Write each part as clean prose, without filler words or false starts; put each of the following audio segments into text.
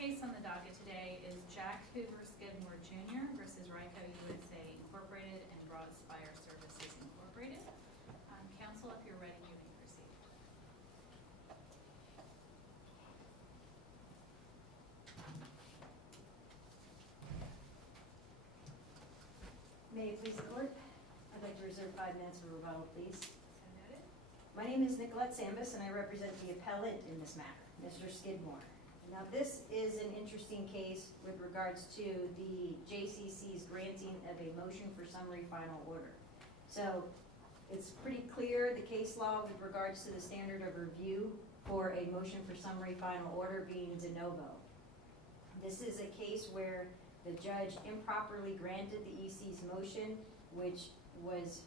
case on the docket today is Jack Hoover Skidmore Jr. versus Ryco USA Incorporated and Broadspire Services Incorporated. Counsel, if you're ready, you may proceed. May it please the court? I'd like to reserve 5 minutes for rebuttal, please. So noted. My name is Nicolette Sambus, and I represent the appellant in this matter, Mr. Skidmore. Now, this is an interesting case with regards to the JCC's granting of a motion for summary final order. So, it's pretty clear, the case law with regards to the standard of review for a motion for summary final order being de novo. This is a case where the judge improperly granted the EC's motion, which was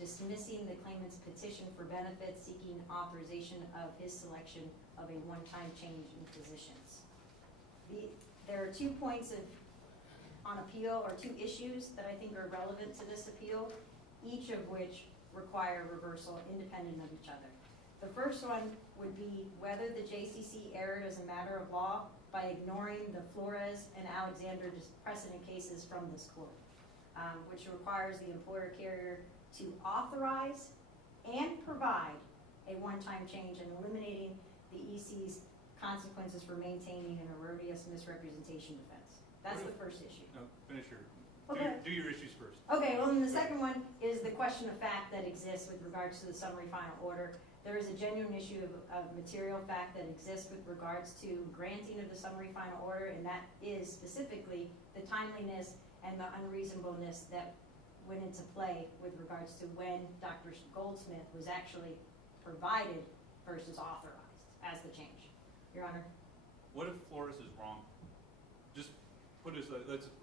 dismissing the claimant's petition for benefits, seeking authorization of his selection of a one-time change in physicians. There are 2 points on appeal, or 2 issues that I think are relevant to this appeal, each of which require reversal independent of each other. The first one would be whether the JCC erred as a matter of law by ignoring the Flores and Alexander precedent cases from this court, which requires the employer carrier to authorize and provide a one-time change and eliminating the EC's consequences for maintaining an erroneous misrepresentation defense. That's the first issue. No, finish your, Okay. do your issues first. Okay, well, then the second one is the question of fact that exists with regards to the summary final order. There is a genuine issue of material fact that exists with regards to granting of the summary final order, and that is specifically the timeliness and the unreasonableness that went into play with regards to when Dr. Goldsmith was actually provided versus authorized as the change. Your Honor? What if Flores is wrong? Just put us,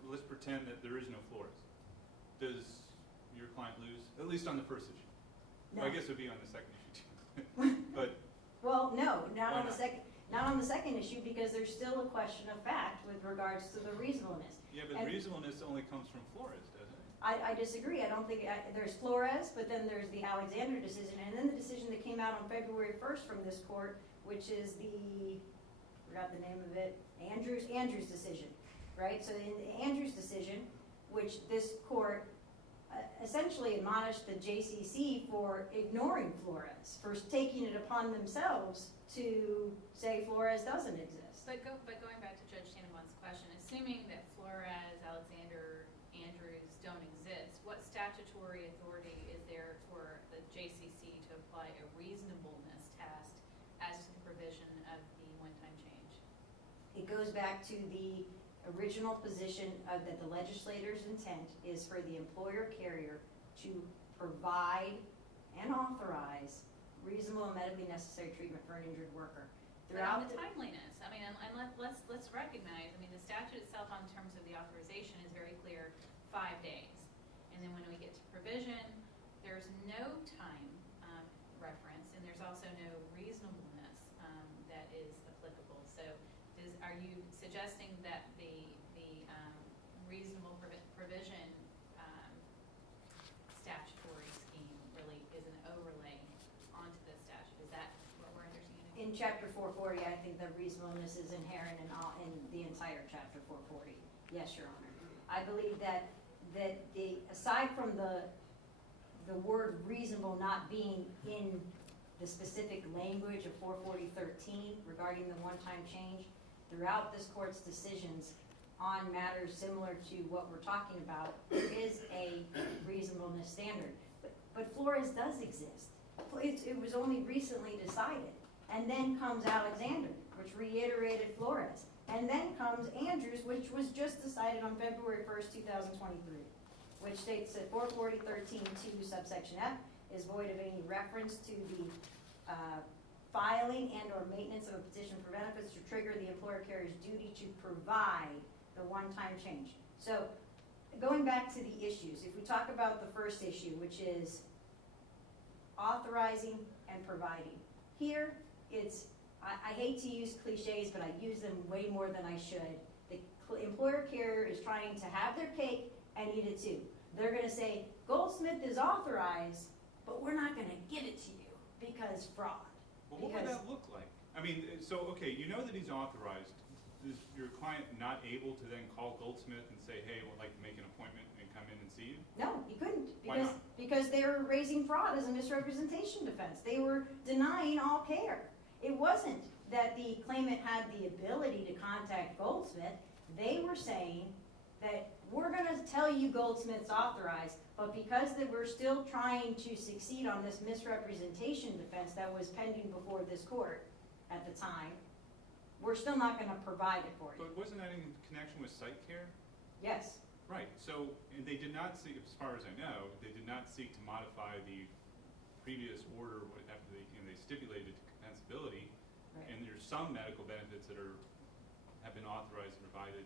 let's pretend that there is no Flores. Does your client lose, at least on the first issue? No. Well, I guess it would be on the second issue too. But Well, no, not Why on the not? second, not on the second issue, because there's still a question of fact with regards to the reasonableness. yeah, but And- reasonableness only comes from Flores, doesn't it? I disagree. I don't think, there's Flores, but then there's the Alexander decision, and then the decision that came out on February 1st from this court, which is the, forgot the name of it, Andrews decision, right? So in the Andrews decision, which this court essentially admonished the JCC for ignoring Flores, for taking it upon themselves to say Flores doesn't exist. But going back to Judge Tannenbaum's question, assuming that Flores, Alexander, Andrews don't exist, what statutory authority is there for the JCC to apply a reasonableness test as to the provision of the one-time change? It goes back to the original position of that the legislator's intent is for the employer carrier to provide and authorize reasonable and medically necessary treatment for an injured worker. But on Throughout the timeliness, I mean, and let's recognize, I mean, the statute itself on terms of the authorization is very clear, 5 days. And then when we get to provision, there's no time reference, and there's also no reasonableness that is applicable. So are you suggesting that the reasonable provision statutory scheme really is an overlay onto the statute? Is that what we're understanding? in chapter 440, I think the reasonableness is inherent in the entire chapter 440. Yes, Your Honor. I believe that aside from the word reasonable not being in the specific language of 440.13 regarding the one-time change, throughout this court's decisions on matters similar to what we're talking about, there is a reasonableness standard. But Flores does exist. It was only recently decided. And then comes Alexander, which reiterated Flores. And then comes Andrews, which was just decided on February 1st, 2023, which states that 440.13.2 subsection F is void of any reference to the filing and or maintenance of a petition for benefits to trigger the employer carrier's duty to provide the one-time change. So going back to the issues, if we talk about the first issue, which is authorizing and providing. Here, it's, I hate to use cliches, but I use them way more than I should. The employer carrier is trying to have their cake and eat it too. They're gonna say, Goldsmith is authorized, but we're not gonna give it to you because fraud. Well, what would that look like? I mean, so, okay, you know that he's authorized. is your client not able to then call Goldsmith and say, hey, I would like to make an appointment and come in and see you? No, he couldn't, Why because, not? because they were raising fraud as a misrepresentation defense. They were denying all care. It wasn't that the claimant had the ability to contact Goldsmith. They were saying that we're gonna tell you Goldsmith's authorized, but because that we're still trying to succeed on this misrepresentation defense that was pending before this court at the time, we're still not gonna provide it for you. But wasn't that in connection with site care? Yes, Right, so, and they did not seek, as far as I know, they did not seek to modify the previous order after they stipulated compensability. right. And there's some medical benefits that have been authorized and provided,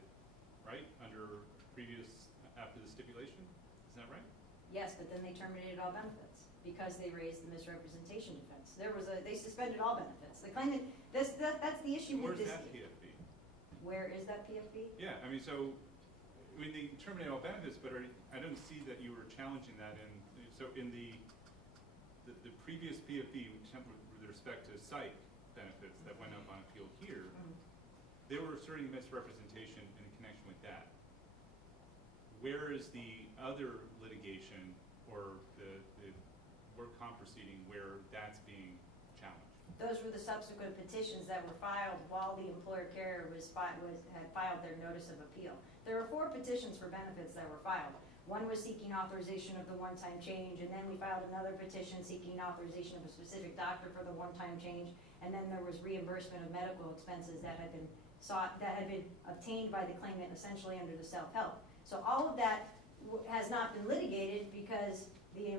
right, under previous, after the stipulation? Is that right? Yes, but then they terminated all benefits because they raised the misrepresentation defense. They suspended all benefits. The claimant, that's the issue And with where's this. that PFB? Where is that PFB? Yeah, I mean, so, I mean, they terminated all benefits, but I don't see that you were challenging that so in the previous PFB, with respect to site benefits that went up on appeal here, they were asserting misrepresentation in connection with that. Where is the other litigation or the work comp proceeding where that's being challenged? Those were the subsequent petitions that were filed while the employer carrier had filed their notice of appeal. There were 4 petitions for benefits that were filed. One was seeking authorization of the one-time change, and then we filed another petition seeking authorization of a specific doctor for the one-time change, and then there was reimbursement of medical expenses that had been obtained by the claimant essentially under the self-help. So all of that has not been litigated because the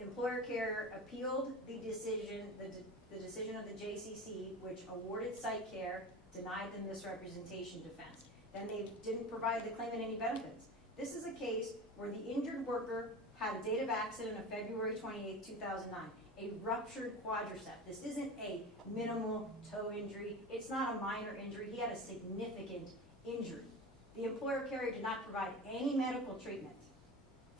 employer carrier appealed the decision of the JCC, which awarded site care, denied the misrepresentation defense. Then they didn't provide the claimant any benefits. This is a case where the injured worker had a date of accident of February 28, 2009, a ruptured quadricep. This isn't a minimal toe injury. It's not a minor injury. He had a significant injury. The employer carrier did not provide any medical treatment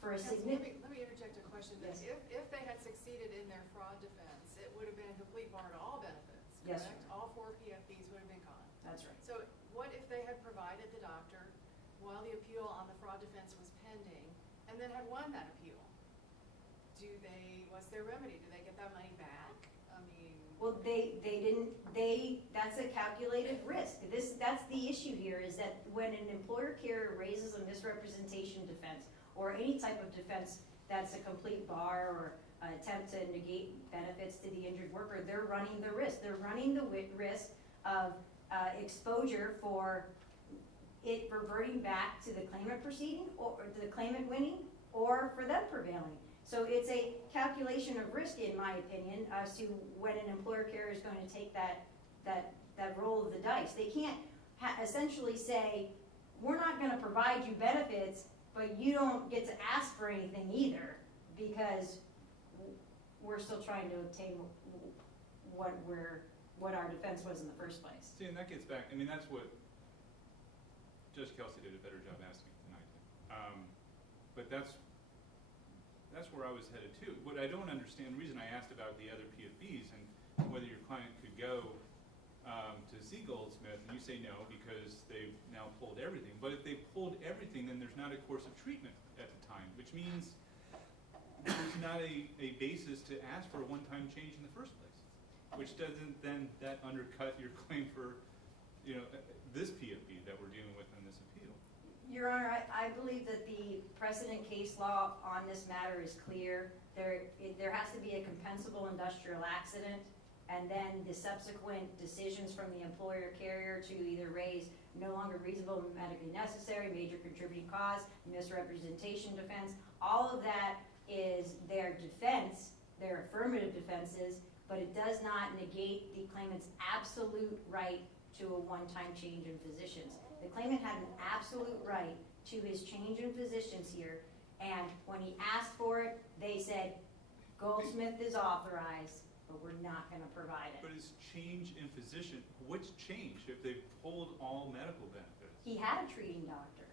for a Counsel, significant. let me interject a question. Yes. If they had succeeded in their fraud defense, it would have been a complete bar to all benefits, Yes, correct? All 4 PFBs would have been gone. That's right. So what if they had provided the doctor while the appeal on the fraud defense was pending, and then had won that appeal? What's their remedy? Do they get that money back? I mean. Well, they didn't, that's a calculated risk. That's the issue here, is that when an employer carrier raises a misrepresentation defense, or any type of defense that's a complete bar or attempt to negate benefits to the injured worker, they're running the risk. They're running the risk of exposure for it reverting back to the claimant proceeding, or to the claimant winning, or for them prevailing. So it's a calculation of risk, in my opinion, as to when an employer carrier is going to take that roll of the dice. They can't essentially say, we're not gonna provide you benefits, but you don't get to ask for anything either, because we're still trying to obtain what our defense was in the first place. See, and that gets back, I mean, that's what Judge Kelsey did a better job asking tonight. But that's where I was headed too. What I don't understand, the reason I asked about the other PFBs and whether your client could go to see Goldsmith, and you say no because they've now pulled everything. But if they pulled everything, then there's not a course of treatment at the time, which means there's not a basis to ask for a one-time change in the first place, which doesn't then, that undercut your claim for, this PFB that we're dealing with in this appeal. Your Honor, I believe that the precedent case law on this matter is clear. There has to be a compensable industrial accident, and then the subsequent decisions from the employer carrier to either raise no longer reasonable, medically necessary, major contributing cause, misrepresentation defense. All of that is their defense, their affirmative defenses, but it does not negate the claimant's absolute right to a one-time change in physicians. The claimant had an absolute right to his change in physicians here, and when he asked for it, they said, Goldsmith is authorized, but we're not gonna provide it. But it's change in physician, what's changed if they've pulled all medical benefits? He had a treating doctor.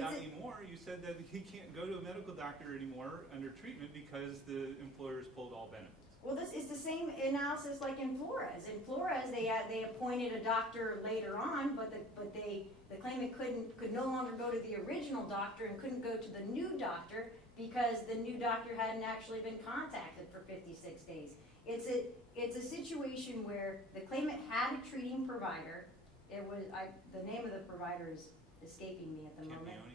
Not anymore. You said that he can't go to a medical doctor anymore under treatment because the employer's pulled all benefits. Well, this is the same analysis like in Flores. In Flores, they appointed a doctor later on, but the claimant could no longer go to the original doctor and couldn't go to the new doctor because the new doctor hadn't actually been contacted for 56 days. It's a situation where the claimant had a treating provider. The name of the provider is escaping me at the moment. Campione?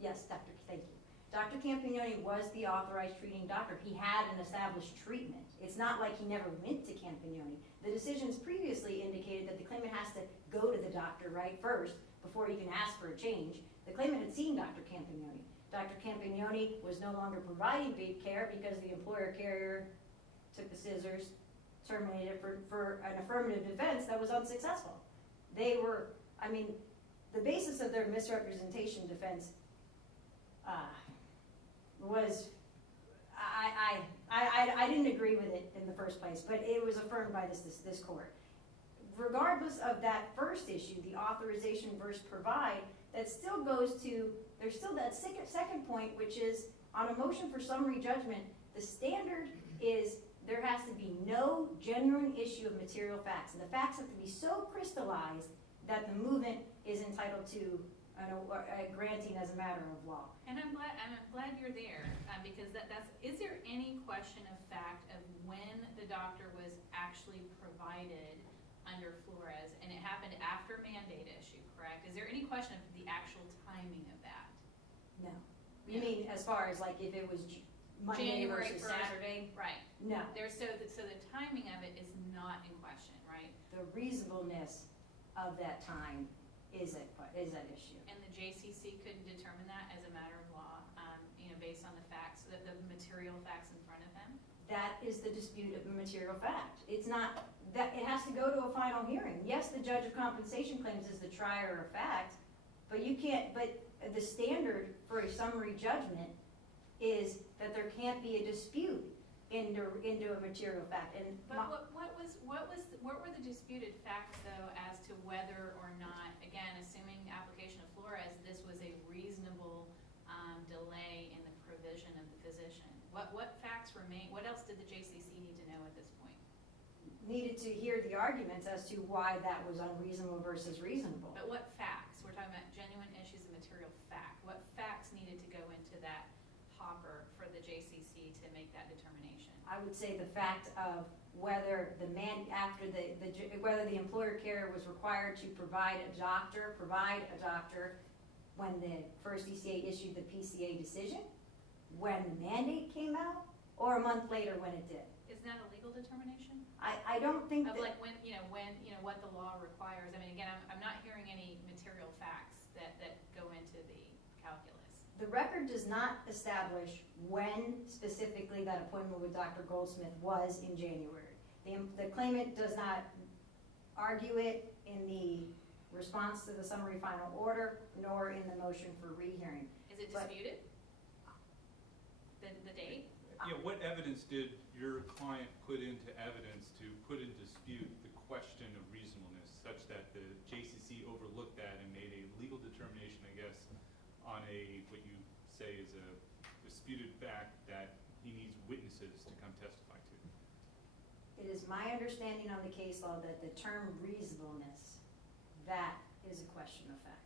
Yes, thank you. Dr. Campione was the authorized treating doctor. He had an established treatment. It's not like he never went to Campione. The decisions previously indicated that the claimant has to go to the doctor right first before he can ask for a change. The claimant had seen Dr. Campione. Dr. Campione was no longer providing paid care because the employer carrier took the scissors, terminated it for an affirmative defense that was unsuccessful. The basis of their misrepresentation defense was, I didn't agree with it in the first place, but it was affirmed by this court. Regardless of that first issue, the authorization versus provide, that still goes to, there's still that second point, which is on a motion for summary judgment, the standard is there has to be no genuine issue of material facts. And the facts have to be so crystallized that the movement is entitled to a granting as a matter of law. And I'm glad you're there, because is there any question of fact of when the doctor was actually provided under Flores, and it happened after mandate issue, correct? Is there any question of the actual timing of that? No. You mean as far as like if it was Monday January versus 1st. Saturday? Right. No. So the timing of it is not in question, right? The reasonableness of that time is at issue. And the JCC couldn't determine that as a matter of law, based on the facts, the material facts in front of them? That is the dispute of the material fact. It's not, that it has to go to a final hearing. Yes, the judge of compensation claims is the trier of fact, but the standard for a summary judgment is that there can't be a dispute into a material fact. But what were the disputed facts though as to whether or not, again, assuming application of Flores, this was a reasonable delay in the provision of the physician? What facts remain? What else did the JCC need to know at this point? Needed to hear the arguments as to why that was unreasonable versus reasonable. But what facts? We're talking about genuine issues of material fact. What facts needed to go into that hopper for the JCC to make that determination? I would say the fact of whether whether the employer carrier was required to provide a doctor when the first ECA issued the PCA decision, when the mandate came out, or a month later when it did. Isn't that a legal determination? I don't think Of that. like when, what the law requires. I mean, again, I'm not hearing any material facts that go into the calculus. The record does not establish when specifically that appointment with Dr. Goldsmith was in January. The claimant does not argue it in the response to the summary final order, nor in the motion for rehearing. Is it But- disputed? The date? Yeah, what evidence did your client put into evidence to put in dispute the question of reasonableness such that the JCC overlooked that and made a legal determination, I guess, on what you say is a disputed fact that he needs witnesses to come testify to? It is my understanding on the case law that the term reasonableness, that is a question of fact.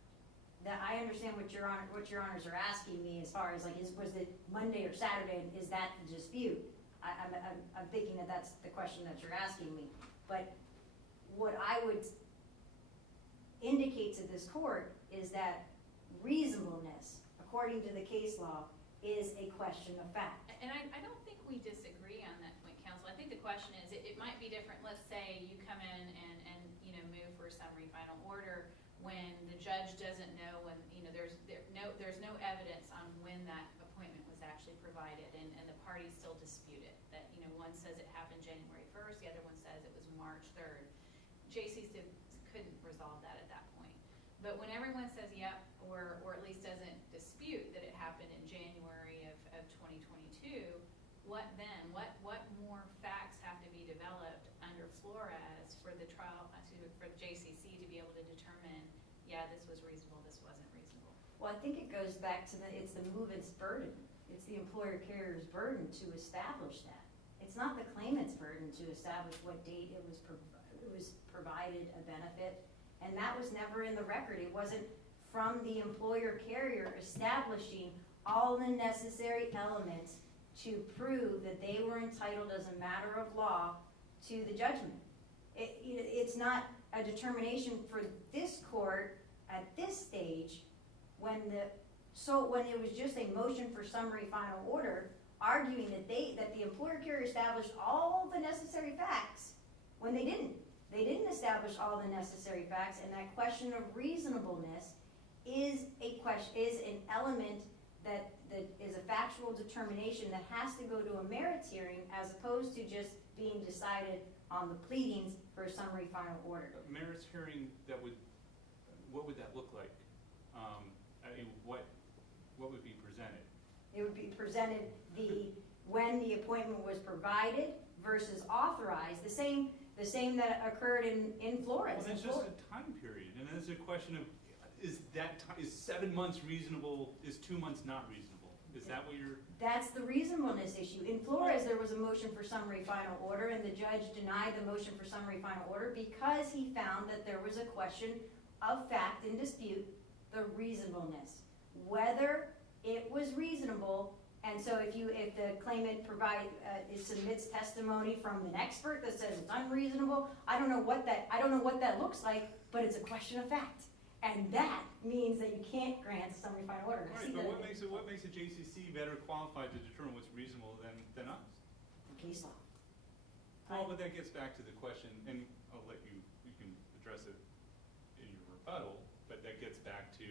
That I understand what your honors are asking me as far as like, was it Monday or Saturday, and is that the dispute? I'm thinking that that's the question that you're asking me. But what I would indicate to this court is that reasonableness, according to the case law, is a question of fact. And I don't think we disagree on that point, counsel. I think the question is, it might be different. Let's say you come in and move for a summary final order when the judge doesn't know when, there's no evidence on when that appointment was actually provided, and the parties still dispute it. That, one says it happened January 1st, the other one says it was March 3rd. JCC couldn't resolve that at that point. But when everyone says yep, or at least doesn't dispute that it happened in January of 2022, what then? What more facts have to be developed under Flores for the for JCC to be able to determine, yeah, this was reasonable, this wasn't reasonable? Well, I think it goes back to it's the movement's burden. It's the employer carrier's burden to establish that. It's not the claimant's burden to establish what date it was provided a benefit, and that was never in the record. It wasn't from the employer carrier establishing all the necessary elements to prove that they were entitled as a matter of law to the judgment. It's not a determination for this court at this stage when it was just a motion for summary final order arguing that the employer carrier established all the necessary facts when they didn't. They didn't establish all the necessary facts, and that question of reasonableness is an element that is a factual determination that has to go to a merits hearing as opposed to just being decided on the pleadings for a summary final order. A merits hearing, what would that look like? What would be presented? It would be presented when the appointment was provided versus authorized, the same that occurred in Flores. Well, it's just a time period, and then it's a question of, is 7 months reasonable, is 2 months not reasonable? Is that what you're? That's the reasonableness issue. In Flores, there was a motion for summary final order, and the judge denied the motion for summary final order because he found that there was a question of fact in dispute, the reasonableness. Whether it was reasonable, and so if the claimant submits testimony from an expert that says it's unreasonable, I don't know what that looks like, but it's a question of fact. And that means that you can't grant a summary final order. Right, but what makes a JCC better qualified to determine what's reasonable than us? Case law. Well, but that gets back to the question, and I'll let you can address it in your rebuttal, but that gets back to,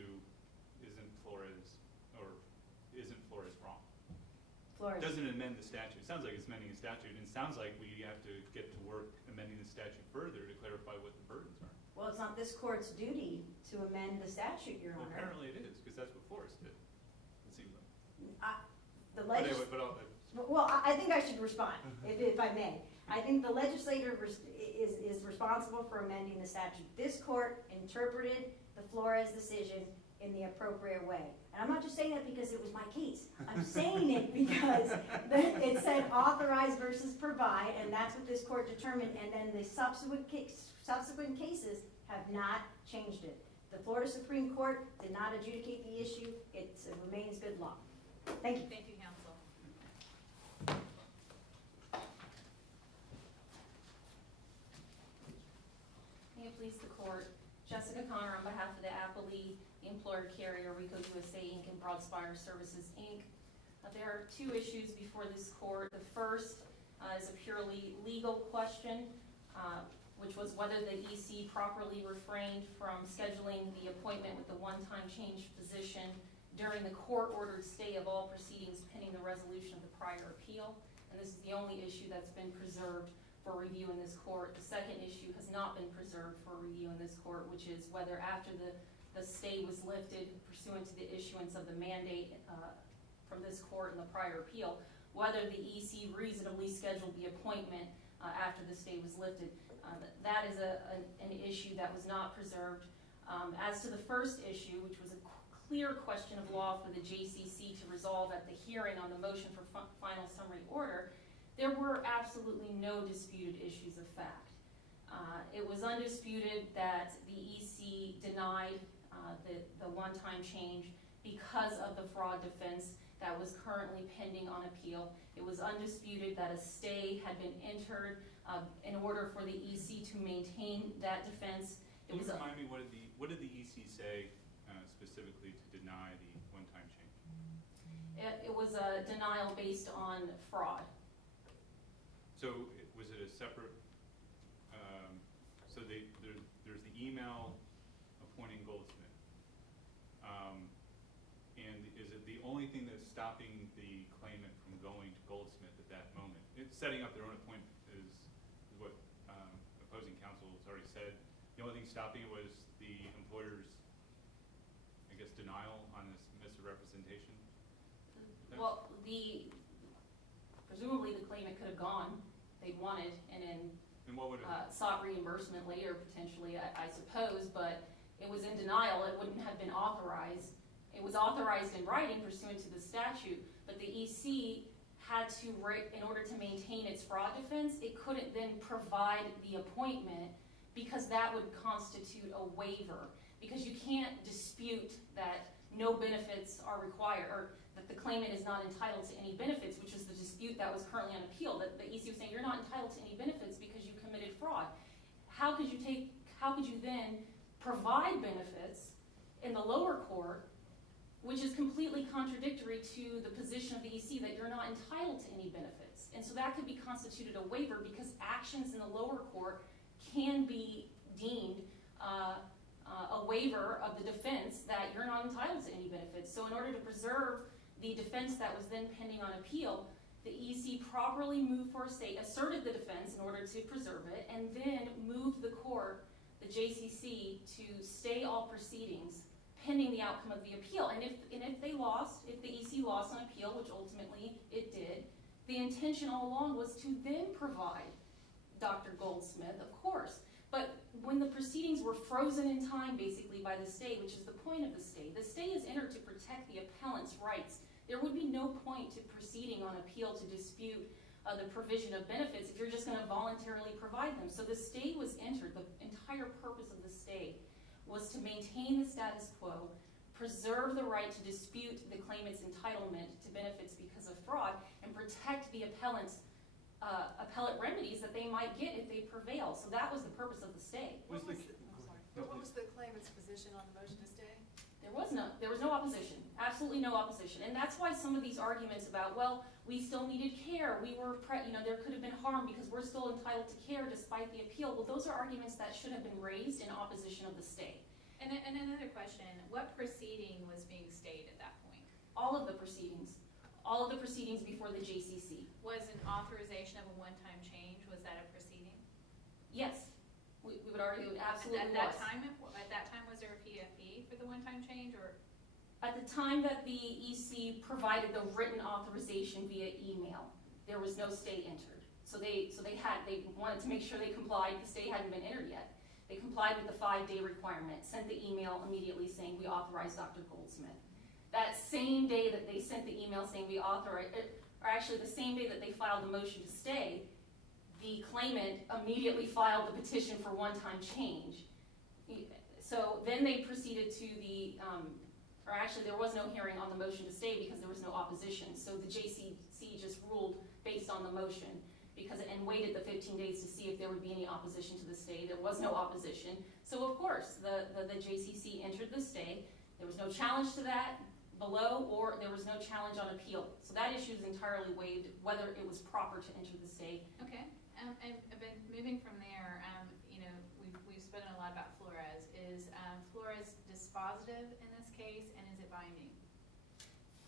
isn't Flores wrong? Flores. Doesn't amend the statute. It sounds like it's amending the statute, and it sounds like we have to get to work amending the statute further to clarify what the burdens are. Well, it's not this court's duty to amend the statute, Your Well, Honor. apparently it is, because that's what Flores did, it seems like. The Anyway, but I'll, Well, I think I should respond, if I may. I think the legislator is responsible for amending the statute. This court interpreted the Flores decision in the appropriate way. And I'm not just saying that because it was my case. I'm saying it because it said authorize versus provide, and that's what this court determined, and then the subsequent cases have not changed it. The Florida Supreme Court did not adjudicate the issue. It remains good law. Thank you. Thank you, counsel. May it please the court, Jessica Connor on behalf of the appellee, the employer carrier, Rico USA Inc. and Broadspire Services Inc. There are two issues before this court. The first is a purely legal question, which was whether the EC properly refrained from scheduling the appointment with the one-time change physician during the court-ordered stay of all proceedings pending the resolution of the prior appeal. And this is the only issue that's been preserved for review in this court. The second issue has not been preserved for review in this court, which is whether after the stay was lifted pursuant to the issuance of the mandate from this court in the prior appeal, whether the EC reasonably scheduled the appointment after the stay was lifted. That is an issue that was not preserved. As to the first issue, which was a clear question of law for the JCC to resolve at the hearing on the motion for final summary order, there were absolutely no disputed issues of fact. It was undisputed that the EC denied the one-time change because of the fraud defense that was currently pending on appeal. It was undisputed that a stay had been entered in order for the EC to maintain that defense. can you remind me, what did the EC say specifically to deny the one-time change? It was a denial based on fraud. So was it a separate, so there's the email appointing Goldsmith. And is it the only thing that's stopping the claimant from going to Goldsmith at that moment? It's setting up their own appointment is what opposing counsel has already said. The only thing stopping it was the employer's, I guess, denial on this misrepresentation? Well, presumably the claimant could have gone, they'd wanted, and then And what would have, sought reimbursement later potentially, I suppose, but it was in denial. It wouldn't have been authorized. It was authorized in writing pursuant to the statute, but the EC had to, in order to maintain its fraud defense, it couldn't then provide the appointment because that would constitute a waiver. Because you can't dispute that no benefits are required, or that the claimant is not entitled to any benefits, which is the dispute that was currently on appeal, that the EC was saying you're not entitled to any benefits because you committed fraud. How could you then provide benefits in the lower court, which is completely contradictory to the position of the EC that you're not entitled to any benefits? And so that could be constituted a waiver because actions in the lower court can be deemed a waiver of the defense that you're not entitled to any benefits. So in order to preserve the defense that was then pending on appeal, the EC properly moved for a stay, asserted the defense in order to preserve it, and then moved the court, the JCC, to stay all proceedings pending the outcome of the appeal. And if they lost, if the EC lost on appeal, which ultimately it did, the intention all along was to then provide Dr. Goldsmith, of course. But when the proceedings were frozen in time, basically, by the stay, which is the point of the stay is entered to protect the appellant's rights. There would be no point to proceeding on appeal to dispute the provision of benefits if you're just going to voluntarily provide them. So the stay was entered. The entire purpose of the stay was to maintain the status quo, preserve the right to dispute the claimant's entitlement to benefits because of fraud, and protect the appellate remedies that they might get if they prevail. So that was the purpose of the stay. Was the, What was the claimant's position on the motion to stay? There was no opposition, absolutely no opposition. And that's why some of these arguments about, well, we still needed care, there could have been harm because we're still entitled to care despite the appeal. Well, those are arguments that should have been raised in opposition of the stay. And another question, what proceeding was being stayed at that point? All of the proceedings before the JCC. Was an authorization of a one-time change, was that a proceeding? Yes, we would argue it absolutely At was. that time, was there a PFE for the one-time change, or? At the time that the EC provided the written authorization via email, there was no stay entered. So they wanted to make sure they complied. The stay hadn't been entered yet. They complied with the 5-day requirement, sent the email immediately saying we authorize Dr. Goldsmith. That same day that they sent the email saying we authorize, or actually the same day that they filed the motion to stay, the claimant immediately filed the petition for one-time change. So then they proceeded to or actually there was no hearing on the motion to stay because there was no opposition. So the JCC just ruled based on the motion and waited the 15 days to see if there would be any opposition to the stay. There was no opposition. So of course, the JCC entered the stay. There was no challenge to that below, or there was no challenge on appeal. So that issue is entirely waived, whether it was proper to enter the stay. Okay, and been moving from there, we've spoken a lot about Flores. Is Flores dispositive in this case, and is it binding?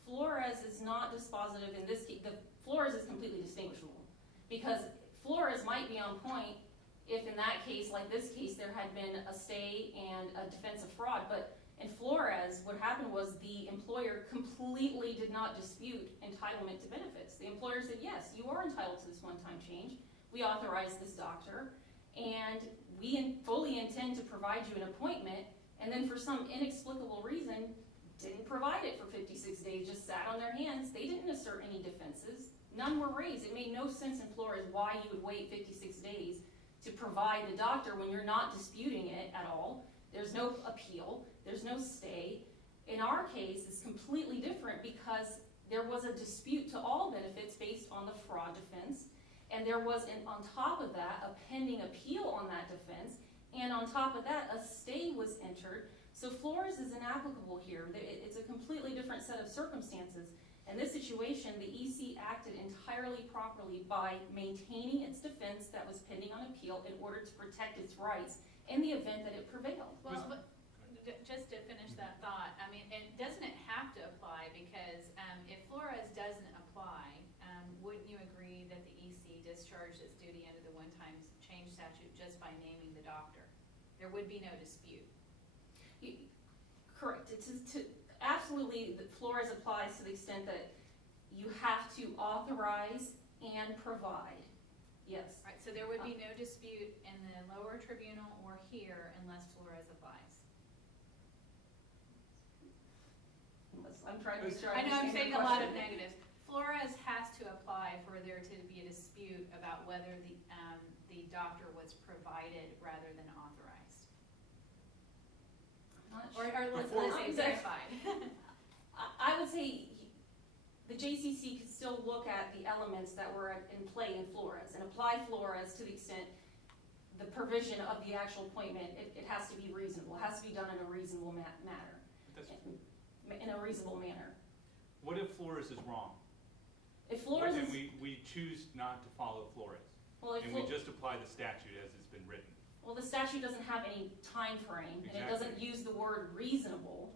Flores is not dispositive in this case. Flores is completely distinguishable because Flores might be on point if in that case, like this case, there had been a stay and a defense of fraud. But in Flores, what happened was the employer completely did not dispute entitlement to benefits. The employer said, yes, you are entitled to this one-time change. We authorize this doctor, and we fully intend to provide you an appointment, and then for some inexplicable reason, didn't provide it for 56 days, just sat on their hands. They didn't assert any defenses. None were raised. It made no sense in Flores why you would wait 56 days to provide the doctor when you're not disputing it at all. There's no appeal. There's no stay. In our case, it's completely different because there was a dispute to all benefits based on the fraud defense, and there was, on top of that, a pending appeal on that defense, and on top of that, a stay was entered. So Flores is inapplicable here. It's a completely different set of circumstances. In this situation, the EC acted entirely properly by maintaining its defense that was pending on appeal in order to protect its rights in the event that it prevailed. Well, but just to finish that thought, I mean, and doesn't it have to apply? Because if Flores doesn't apply, wouldn't you agree that the EC discharged its duty under the one-time change statute just by naming the doctor? There would be no dispute. Correct. Absolutely, Flores applies to the extent that you have to authorize and provide. Yes. Right, so there would be no dispute in the lower tribunal or here unless Flores applies. I'm trying to make sure I know I'm understand saying your a lot of question. negatives. Flores has to to apply for there to be a dispute about whether the doctor was provided rather than authorized. I'm not Or sure. let's Before- say verified. I would say the JCC could still look at the elements that were in play in Flores and apply Flores to the extent the provision of the actual appointment, it has to be reasonable, it has to be done in a reasonable manner, But that's, in a reasonable manner. what if Flores is wrong? If Flores And is, we choose not to follow Flores, well, if, and we just apply the statute as it's been written. well, the statute doesn't have any time frame, and it doesn't Exactly. use the word reasonable.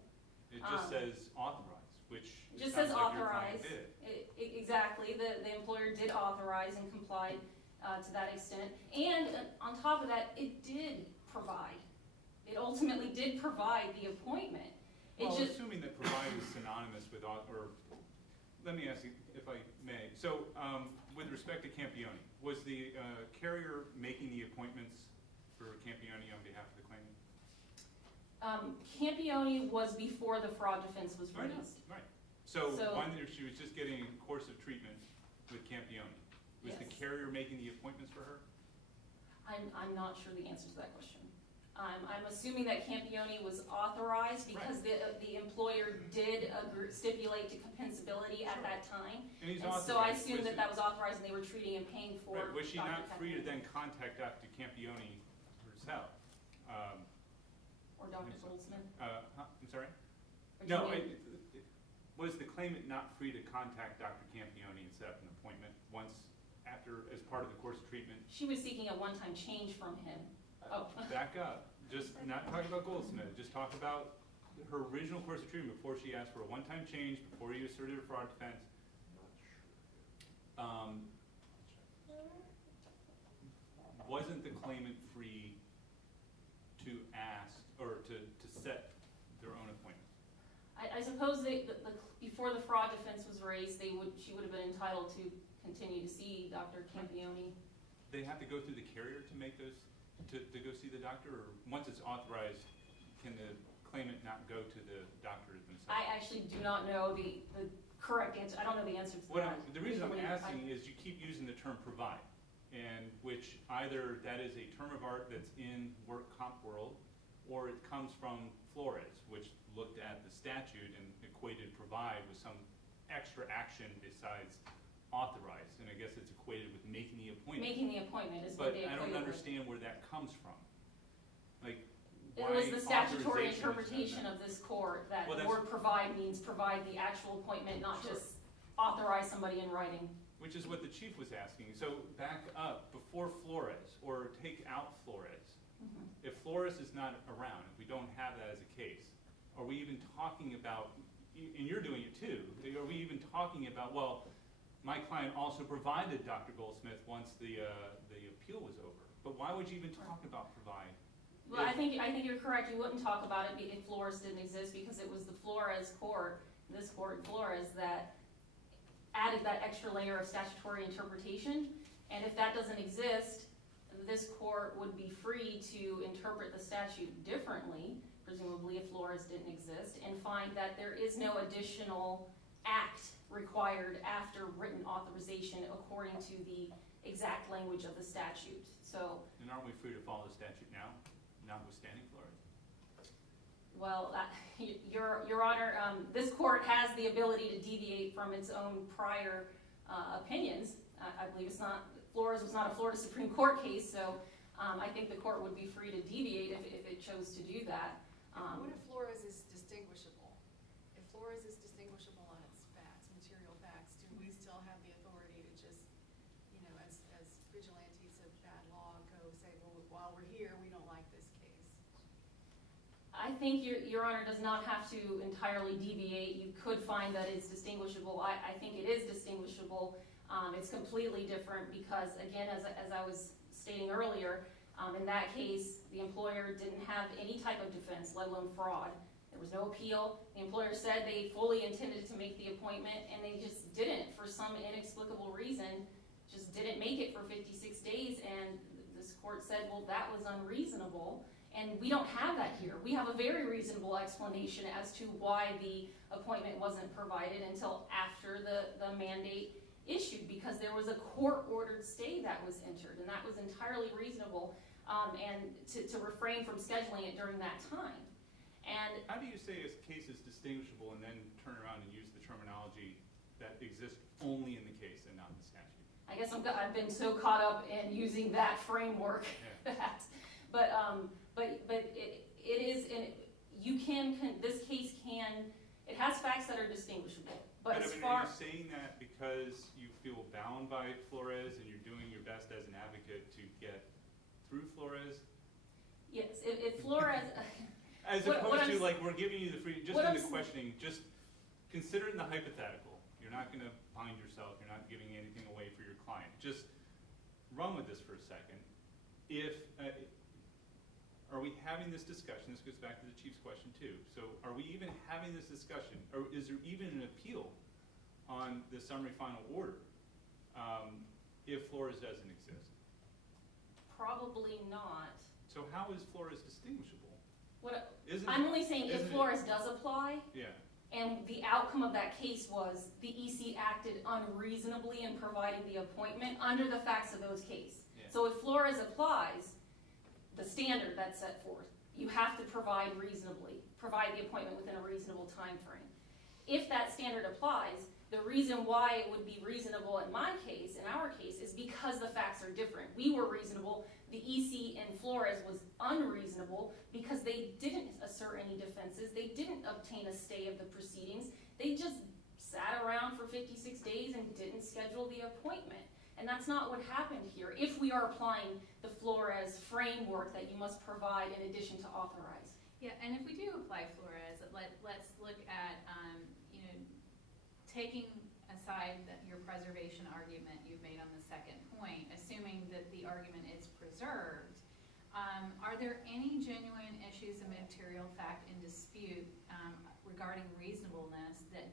It just Um, says authorized, which It it just sounds says like your client authorized. did. Exactly, the employer did authorize and complied to that extent. And on top of that, it did provide. It ultimately did provide the appointment. It Well, just, assuming that provide is synonymous with or, let me ask you, if I may. So, with respect to Campione, was the carrier making the appointments for Campione on behalf of the claimant? Campione was before the fraud defense was Right, raised. right. So, So- one, she was just getting a course of treatment with Campione. Was the Yes. carrier making the appointments for her? I'm not sure the answer to that question. I'm assuming that Campione was authorized because the employer did stipulate to compensability at Sure. that time. And he's And authorized. so I assume Was that it- that was authorized and they were treating and paying for. Right, was she Dr. not free to Campione then contact Dr. Campione herself? Or Dr. Goldsmith? I'm sorry? Or do you No, mean- was the claimant not free to contact Dr. Campione and set up an appointment once after, as part of the course of treatment? She was seeking a one-time change from him. Oh. Back up, just not talking about Goldsmith, just talk about her original course of treatment before she asked for a one-time change, before you asserted a fraud defense. Wasn't the claimant free to ask, or to set their own appointment? I suppose before the fraud defense was raised, she would have been entitled to continue to see Dr. Campione. They have to go through the carrier to make those, to go see the doctor, or once it's authorized, can the claimant not go to the doctor themselves? I actually do not know the correct answer. I don't know the answer to that. The reason I'm Usually, asking is you keep using the term provide, and which either that is a term of art that's in work comp world, or it comes from Flores, which looked at the statute and equated provide with some extra action besides authorized, and I guess it's equated with making the appointment. Making the appointment is what But they I don't equated with. understand where that comes from. Like, It why was the statutory authorization is interpretation done of this court that Well, the that's- word provide means provide the actual appointment, not Sure. just authorize somebody in writing. Which is what the chief was asking. So back up, before Flores, or take out Flores. Mhm. If Flores is not around, if we don't have that as a case, are we even talking about, and you're doing it too, are we even talking about, well, my client also provided Dr. Goldsmith once the appeal was over. But why would you even talk about provide? Well, I think you're correct. You wouldn't talk about it if Flores didn't exist because it was the Flores court, this court, Flores, that added that extra layer of statutory interpretation. And if that doesn't exist, this court would be free to interpret the statute differently, presumably if Flores didn't exist, and find that there is no additional act required after written authorization according to the exact language of the statute. So, And aren't we free to follow the statute now, notwithstanding Flores? well, Your Honor, this court has the ability to deviate from its own prior opinions. I believe Flores was not a Florida Supreme Court case, so I think the court would be free to deviate if it chose to do that. What if Flores is distinguishable? If Flores is distinguishable on its facts, material facts, do we still have the authority to just, as vigilantes of bad law, go say, well, while we're here, we don't like this case? I think Your Honor does not have to entirely deviate. You could find that it's distinguishable. I think it is distinguishable. It's completely different because, again, as I was stating earlier, in that case, the employer didn't have any type of defense, let alone fraud. There was no appeal. The employer said they fully intended to make the appointment, and they just didn't, for some inexplicable reason, just didn't make it for 56 days, and this court said, well, that was unreasonable. And we don't have that here. We have a very reasonable explanation as to why the appointment wasn't provided until after the mandate issued because there was a court-ordered stay that was entered, and that was entirely reasonable, and to refrain from scheduling it during that time. And How do you say a case is distinguishable and then turn around and use the terminology that exists only in the case and not in the statute? I guess I've been so caught up in using that framework Yeah. that, but it is, and you can, this case can, it has facts that are distinguishable, but as I mean, far. are you saying that because you feel bound by Flores and you're doing your best as an advocate to get through Flores? Yes, if Flores, As What opposed to I'm- like, we're giving you the free, just what in I'm the s- questioning, just considering the hypothetical. You're not gonna bind yourself, you're not giving anything away for your client. Just run with this for a second. If, are we having this discussion, this goes back to the chief's question too. So are we even having this discussion, or is there even an appeal on the summary final order, if Flores doesn't exist? probably not. So how is Flores distinguishable? Isn't, I'm only saying if isn't it- Flores does apply, yeah, and the outcome of that case was the EC acted unreasonably in providing the appointment under the facts of those cases. Yeah. So if Flores applies, the standard that's set forth, you have to provide the appointment within a reasonable time frame. If that standard applies, the reason why it would be reasonable in my case, in our case, is because the facts are different. We were reasonable, the EC in Flores was unreasonable because they didn't assert any defenses, they didn't obtain a stay of the proceedings, they just sat around for 56 days and didn't schedule the appointment. And that's not what happened here, if we are applying the Flores framework that you must provide in addition to authorize. Yeah, and if we do apply Flores, let's look at, taking aside your preservation argument you've made on the second point, assuming that the argument is preserved, are there any genuine issues of material fact in dispute regarding reasonableness that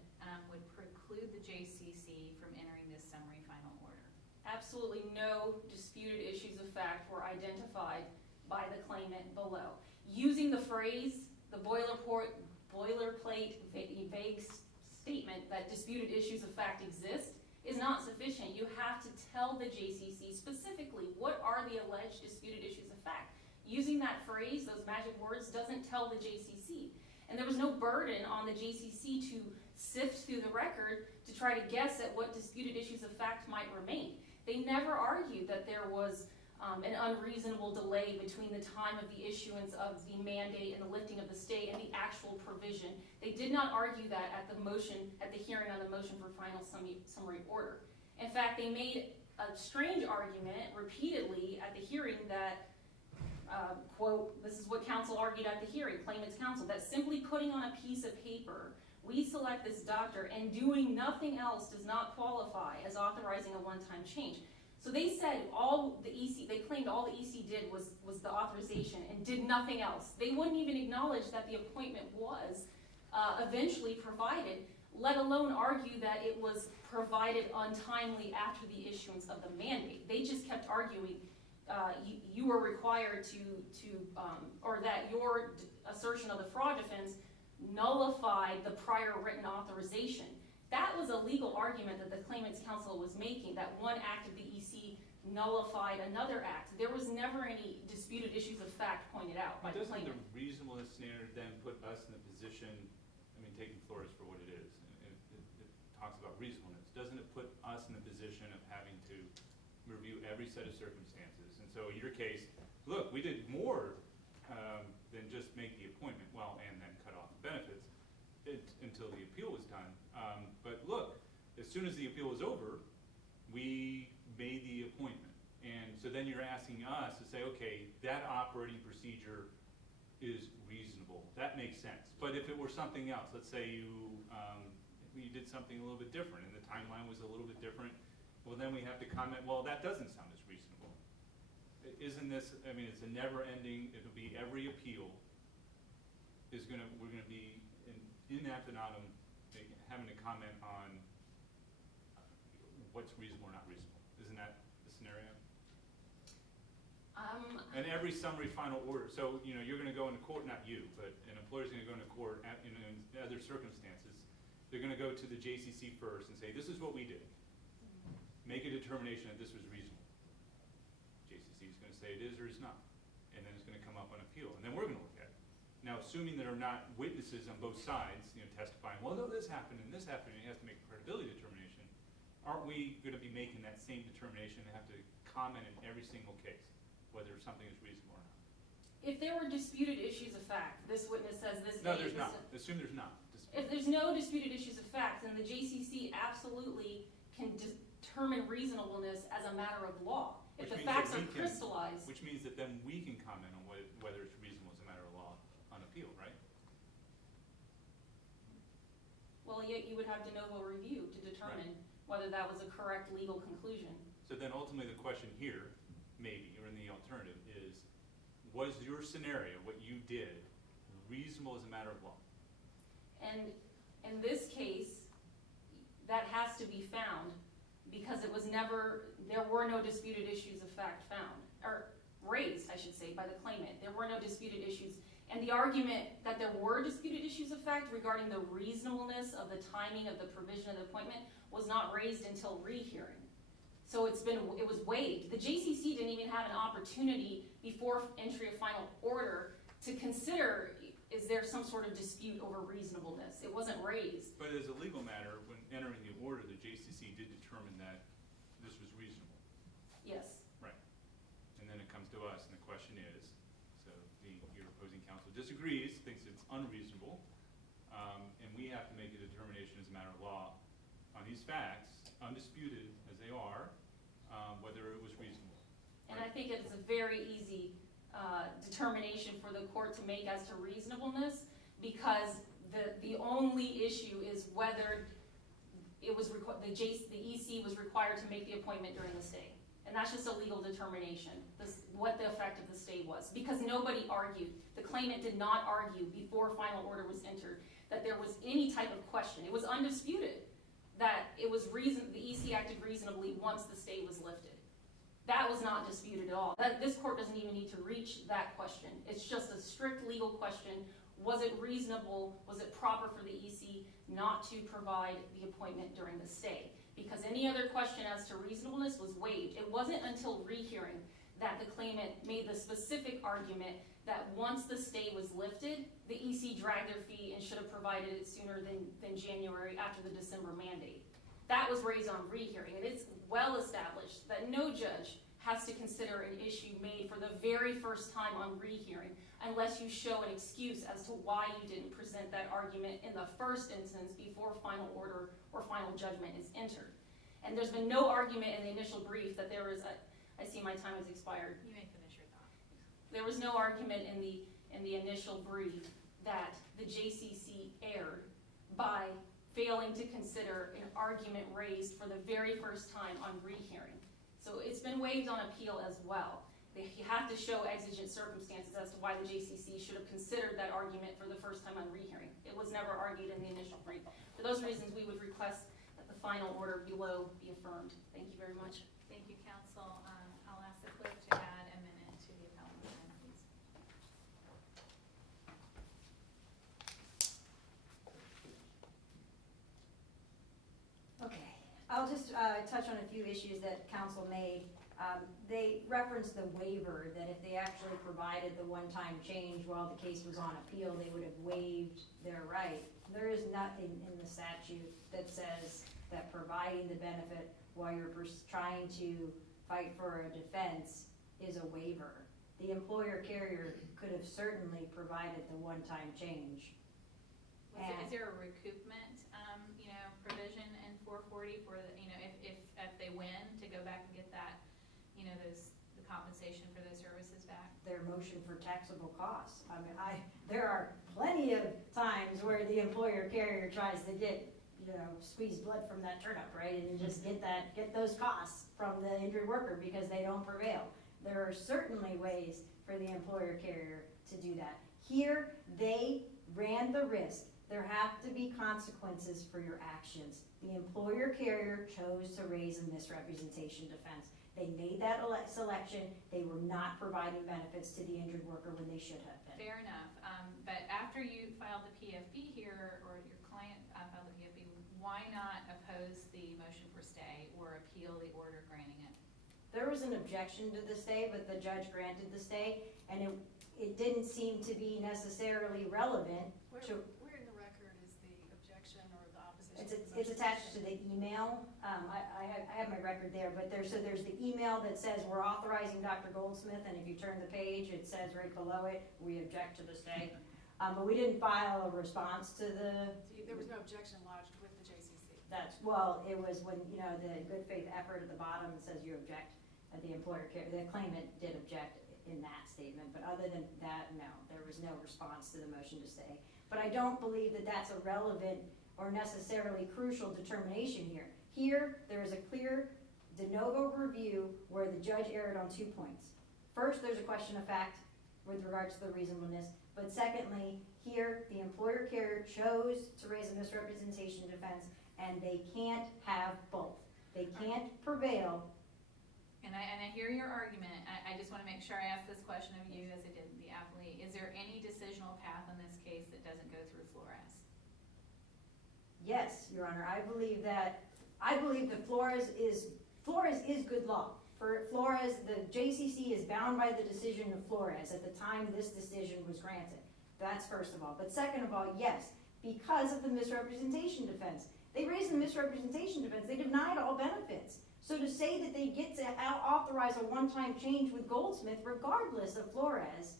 would preclude the JCC from entering this summary final order? Absolutely no disputed issues of fact were identified by the claimant below. Using the phrase, the boilerplate vague statement that disputed issues of fact exist is not sufficient. You have to tell the JCC specifically what are the alleged disputed issues of fact. Using that phrase, those magic words, doesn't tell the JCC. And there was no burden on the JCC to sift through the record to try to guess at what disputed issues of fact might remain. They never argued that there was an unreasonable delay between the time of the issuance of the mandate and the lifting of the stay and the actual provision. They did not argue that at the hearing on the motion for final summary order. In fact, they made a strange argument repeatedly at the hearing that, quote, this is what counsel argued at the hearing, claimant's counsel, that simply putting on a piece of paper, we select this doctor and doing nothing else does not qualify as authorizing a one-time change. So they said they claimed all the EC did was the authorization and did nothing else. They wouldn't even acknowledge that the appointment was eventually provided, let alone argue that it was provided untimely after the issuance of the mandate. They just kept arguing you were required or that your assertion of the fraud defense nullified the prior written authorization. That was a legal argument that the claimant's counsel was making, that one act of the EC nullified another act. There was never any disputed issues of fact pointed out by the Doesn't the claimant. reasonableness standard then put us in a position, taking Flores for what it is, and it talks about reasonableness, doesn't it put us in a position of having to review every set of circumstances? And so in your case, look, we did more than just make the appointment, and then cut off the benefits until the appeal was done. But look, as soon as the appeal was over, we made the appointment. And so then you're asking us to say, okay, that operating procedure is reasonable. That makes sense. But if it were something else, let's say you did something a little bit different and the timeline was a little bit different, well, then we have to comment, well, that doesn't sound as reasonable. Isn't this, it's a never ending, it'll be every appeal we're gonna be in infinitum having to comment on what's reasonable or not reasonable. Isn't that the scenario? And every summary final order, so you're going to go into court, not you, but an employer's going to go into court in other circumstances. They're going to go to the JCC first and say, this is what we did. make a determination that this was reasonable. JCC is gonna say it is or is not, and then it's gonna come up on appeal, and then we're gonna look at it. Now, assuming there are not witnesses on both sides, testifying, well, no, this happened and this happened, and you have to make a credibility determination, aren't we gonna be making that same determination and have to comment in every single case, whether something is reasonable or not? If there were disputed issues of fact, this witness says this No, date there's was- not. Assume there's not. If there's no disputed issues of fact, then the JCC absolutely can determine reasonableness as a matter of law. If Which the means that facts are we can- crystallized, Which means that then we can comment on whether it's reasonable as a matter of law on appeal, right? well, you would have de novo review to determine whether that was a correct legal conclusion. So then ultimately the question here, maybe, or in the alternative, is was your scenario, what you did, reasonable as a matter of law? And in this case, that has to be found because it was never, there were no disputed issues of fact found, or raised, I should say, by the claimant. There were no disputed issues. And the argument that there were disputed issues of fact regarding the reasonableness of the timing of the provision of the appointment was not raised until rehearing. So it was waived. The JCC didn't even have an opportunity before entry of final order to consider, is there some sort of dispute over reasonableness? It wasn't raised. But as a legal matter, when entering the order, the JCC did determine that this was reasonable. Yes. Right. And then it comes to us, and the question is, so your opposing counsel disagrees, thinks it's unreasonable, and we have to make a determination as a matter of law on these facts, undisputed as they are, whether it was reasonable. And I think it's a very easy determination for the court to make as to reasonableness, because the only issue is whether it was the EC was required to make the appointment during the stay. And that's just a legal determination, what the effect of the stay was. Because nobody argued, the claimant did not argue before final order was entered that there was any type of question. It was undisputed that it was the EC acted reasonably once the stay was lifted. That was not disputed at all. This court doesn't even need to reach that question. It's just a strict legal question. Was it reasonable, was it proper for the EC not to provide the appointment during the stay? Because any other question as to reasonableness was waived. It wasn't until rehearing that the claimant made the specific argument that once the stay was lifted, the EC dragged their feet and should have provided it sooner than January after the December mandate. That was raised on rehearing, and it's well established that no judge has to consider an issue made for the very first time on rehearing unless you show an excuse as to why you didn't present that argument in the first instance before final order or final judgment is entered. And there's been no argument in the initial brief that there is I see my time has expired. You may finish your thought. There was no argument in the initial brief that the JCC erred by failing to consider an argument raised for the very first time on rehearing. So it's been waived on appeal as well. You have to show exigent circumstances as to why the JCC should have considered that argument for the first time on rehearing. It was never argued in the initial brief. For those reasons, we would request that the final order below be affirmed. Thank you very much. Thank you, counsel. I'll ask the clerk to add a minute to the appellant time, please. Okay, I'll just touch on a few issues that council made. They referenced the waiver, that if they actually provided the one-time change while the case was on appeal, they would have waived their right. There is nothing in the statute that says that providing the benefit while you're trying to fight for a defense is a waiver. The employer carrier could have certainly provided the one-time change. Is there a recoupment, provision in 440 for the, if they win, to go back and get that, the compensation for those services back? Their motion for taxable costs. I mean, there are plenty of times where the employer carrier tries to get, squeeze blood from that turnip, right? And just get those costs from the injured worker because they don't prevail. There are certainly ways for the employer carrier to do that. Here, they ran the risk. There have to be consequences for your actions. The employer carrier chose to raise a misrepresentation defense. They made that selection. They were not providing benefits to the injured worker when they should have been. Fair enough. But after you filed the PFB here, or your client filed the PFB, why not oppose oppose the motion for stay or appeal the order granting it? There was an objection to the stay, but the judge granted the stay, and it didn't seem to be necessarily relevant to, Where in the record is the objection or the opposition? it's, to the it's motion attached to stay? the email. I have my record there, but there's the email that says we're authorizing Dr. Goldsmith, and if you turn the page, it says right below it, we object to the stay. But we didn't file a response to the, So there was no objection lodged with the JCC? well, it was when, the good faith effort at the bottom says you object, the claimant did object in that statement, but other than that, no, there was no response to the motion to stay. But I don't believe that that's a relevant or necessarily crucial determination here. Here, there is a clear de novo review where the judge erred on 2 points. First, there's a question of fact with regards to the reasonableness, but secondly, here, the employer carrier chose to raise a misrepresentation defense, and they can't have both. They can't prevail. And I hear your argument. I just want to make sure I ask this question of you as I did the appellee. Is there any decisional path in this case that doesn't go through Flores? Yes, Your Honor, I believe that Flores is good law. For Flores, the JCC is bound by the decision of Flores at the time this decision was granted. That's first of all. But second of all, yes, because of the misrepresentation defense. They raised the misrepresentation defense. They denied all benefits. So to say that they get to authorize a one-time change with Goldsmith regardless of Flores,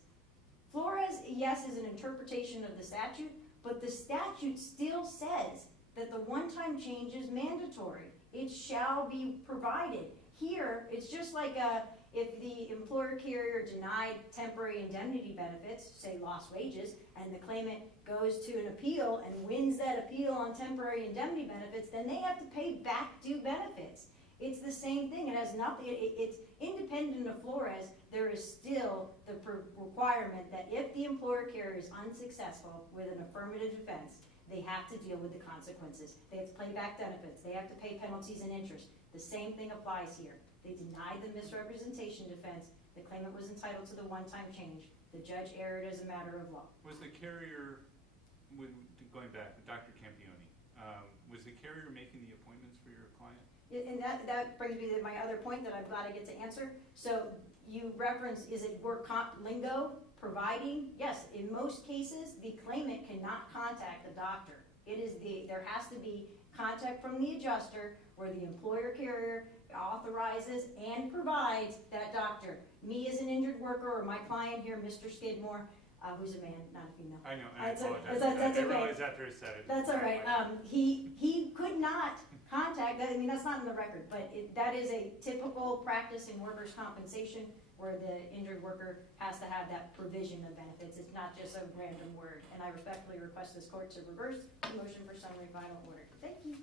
yes, is an interpretation of the statute, but the statute still says that the one-time change is mandatory. It shall be provided. Here, it's just like if the employer carrier denied temporary indemnity benefits, say lost wages, and the claimant goes to an appeal and wins that appeal on temporary indemnity benefits, then they have to pay back due benefits. It's the same thing. It has nothing, it's independent of Flores. There is still the requirement that if the employer carrier is unsuccessful with an affirmative defense, they have to deal with the consequences. They have to pay back benefits. They have to pay penalties and interest. The same thing applies here. They denied the misrepresentation defense. The claimant was entitled to the one-time change. The judge erred as a matter of law. Was the carrier, going back, Dr. Campioni, was the carrier making the appointments for your client? And that brings me to my other point that I'm glad I get to answer. So you referenced, is it work comp lingo providing? Yes, in most cases, the claimant cannot contact the doctor. There has to be contact from the adjuster where the employer carrier authorizes and provides that doctor. Me as an injured worker or my client here, Mr. Skidmore, who's a man, not a female. I know, and I That's okay. apologize. That's I okay. realized after I said it. That's all right. He could not contact, that's not in the record, but that is a typical practice in workers' compensation where the injured worker has to have that provision of benefits. It's not just a random word. And I respectfully request this court to reverse the motion for summary final order. Thank you.